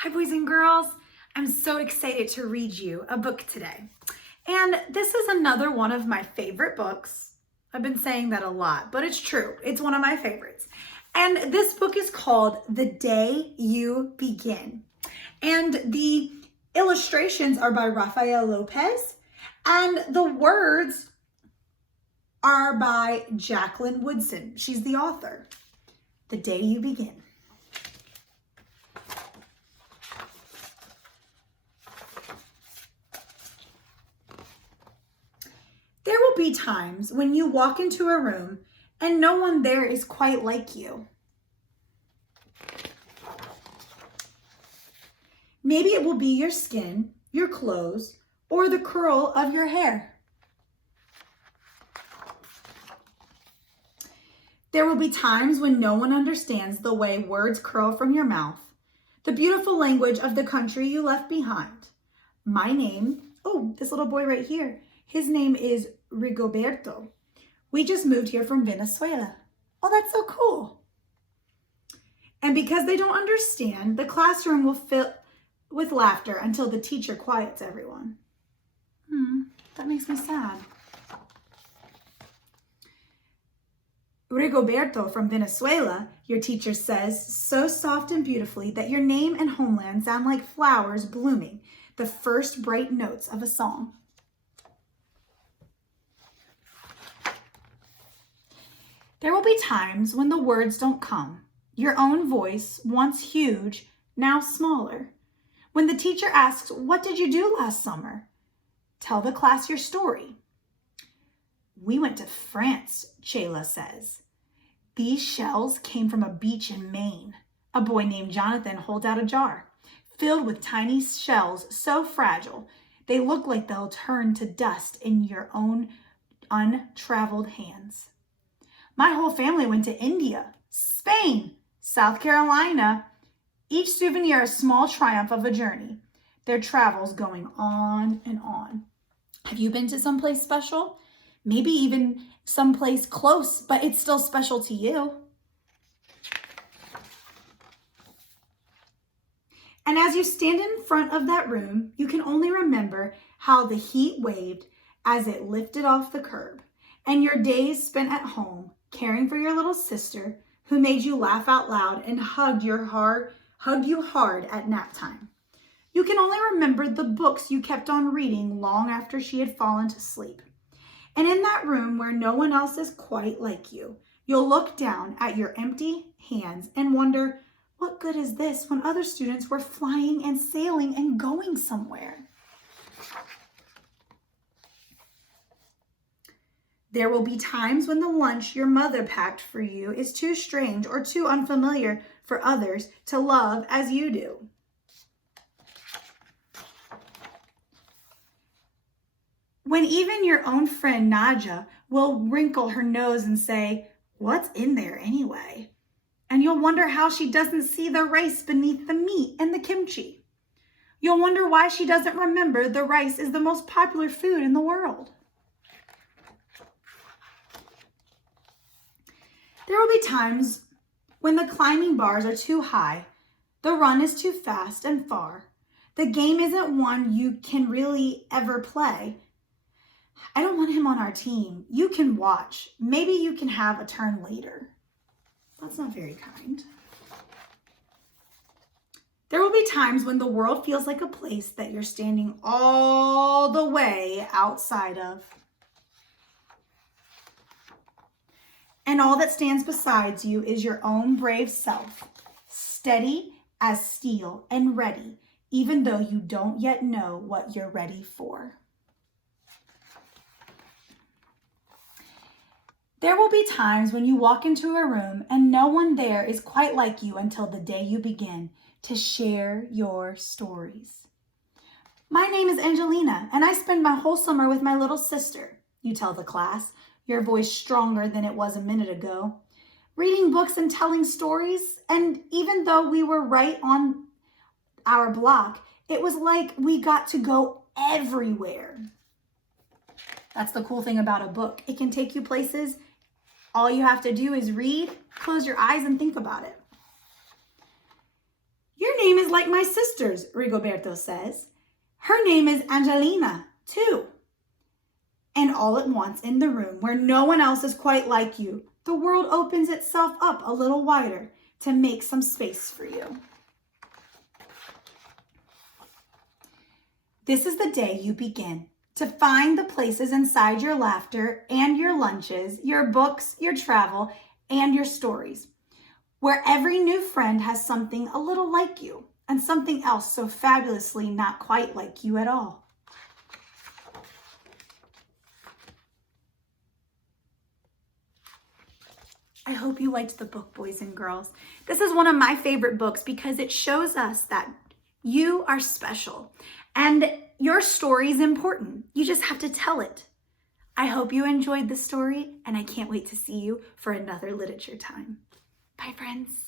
Hi, boys and girls. I'm so excited to read you a book today. And this is another one of my favorite books. I've been saying that a lot, but it's true. It's one of my favorites. And this book is called The Day You Begin. And the illustrations are by Rafael Lopez, and the words are by Jacqueline Woodson. She's the author. The Day You Begin. There will be times when you walk into a room and no one there is quite like you. Maybe it will be your skin, your clothes, or the curl of your hair. There will be times when no one understands the way words curl from your mouth, the beautiful language of the country you left behind. My name, this little boy right here, his name is Rigoberto. We just moved here from Venezuela. Oh, that's so cool. And because they don't understand, the classroom will fill with laughter until the teacher quiets everyone. That makes me sad. Rigoberto from Venezuela, your teacher says so soft and beautifully that your name and homeland sound like flowers blooming, the first bright notes of a song. There will be times when the words don't come. Your own voice, once huge, now smaller. When the teacher asks, "What did you do last summer?" Tell the class your story. We went to France, Chayla says. These shells came from a beach in Maine. A boy named Jonathan holds out a jar, filled with tiny shells so fragile, they look like they'll turn to dust in your own untraveled hands. My whole family went to India, Spain, South Carolina. Each souvenir a small triumph of a journey. Their travels going on and on. Have you been to someplace special? Maybe even someplace close, but it's still special to you. And as you stand in front of that room, you can only remember how the heat waved as it lifted off the curb, and your days spent at home caring for your little sister who made you laugh out loud and hugged you hard at nap time. You can only remember the books you kept on reading long after she had fallen to sleep. And in that room where no one else is quite like you, you'll look down at your empty hands and wonder, what good is this when other students were flying and sailing and going somewhere? There will be times when the lunch your mother packed for you is too strange or too unfamiliar for others to love as you do. When even your own friend Naja will wrinkle her nose and say, "What's in there anyway?" And you'll wonder how she doesn't see the rice beneath the meat and the kimchi. You'll wonder why she doesn't remember the rice is the most popular food in the world. There will be times when the climbing bars are too high, the run is too fast and far, the game isn't one you can really ever play. I don't want him on our team. You can watch. Maybe you can have a turn later. That's not very kind. There will be times when the world feels like a place that you're standing all the way outside of. And all that stands beside you is your own brave self, steady as steel and ready, even though you don't yet know what you're ready for. There will be times when you walk into a room and no one there is quite like you until the day you begin to share your stories. My name is Angelina, and I spend my whole summer with my little sister, you tell the class, your voice stronger than it was a minute ago, reading books and telling stories. And even though we were right on our block, it was like we got to go everywhere. That's the cool thing about a book. It can take you places. All you have to do is read, close your eyes, and think about it. Your name is like my sister's, Rigoberto says. Her name is Angelina, too. And all at once, in the room where no one else is quite like you, the world opens itself up a little wider to make some space for you. This is the day you begin to find the places inside your laughter and your lunches, your books, your travel, and your stories, where every new friend has something a little like you and something else so fabulously not quite like you at all. I hope you liked the book, boys and girls. This is one of my favorite books because it shows us that you are special and your story is important. You just have to tell it. I hope you enjoyed the story, and I can't wait to see you for another literature time. Bye, friends.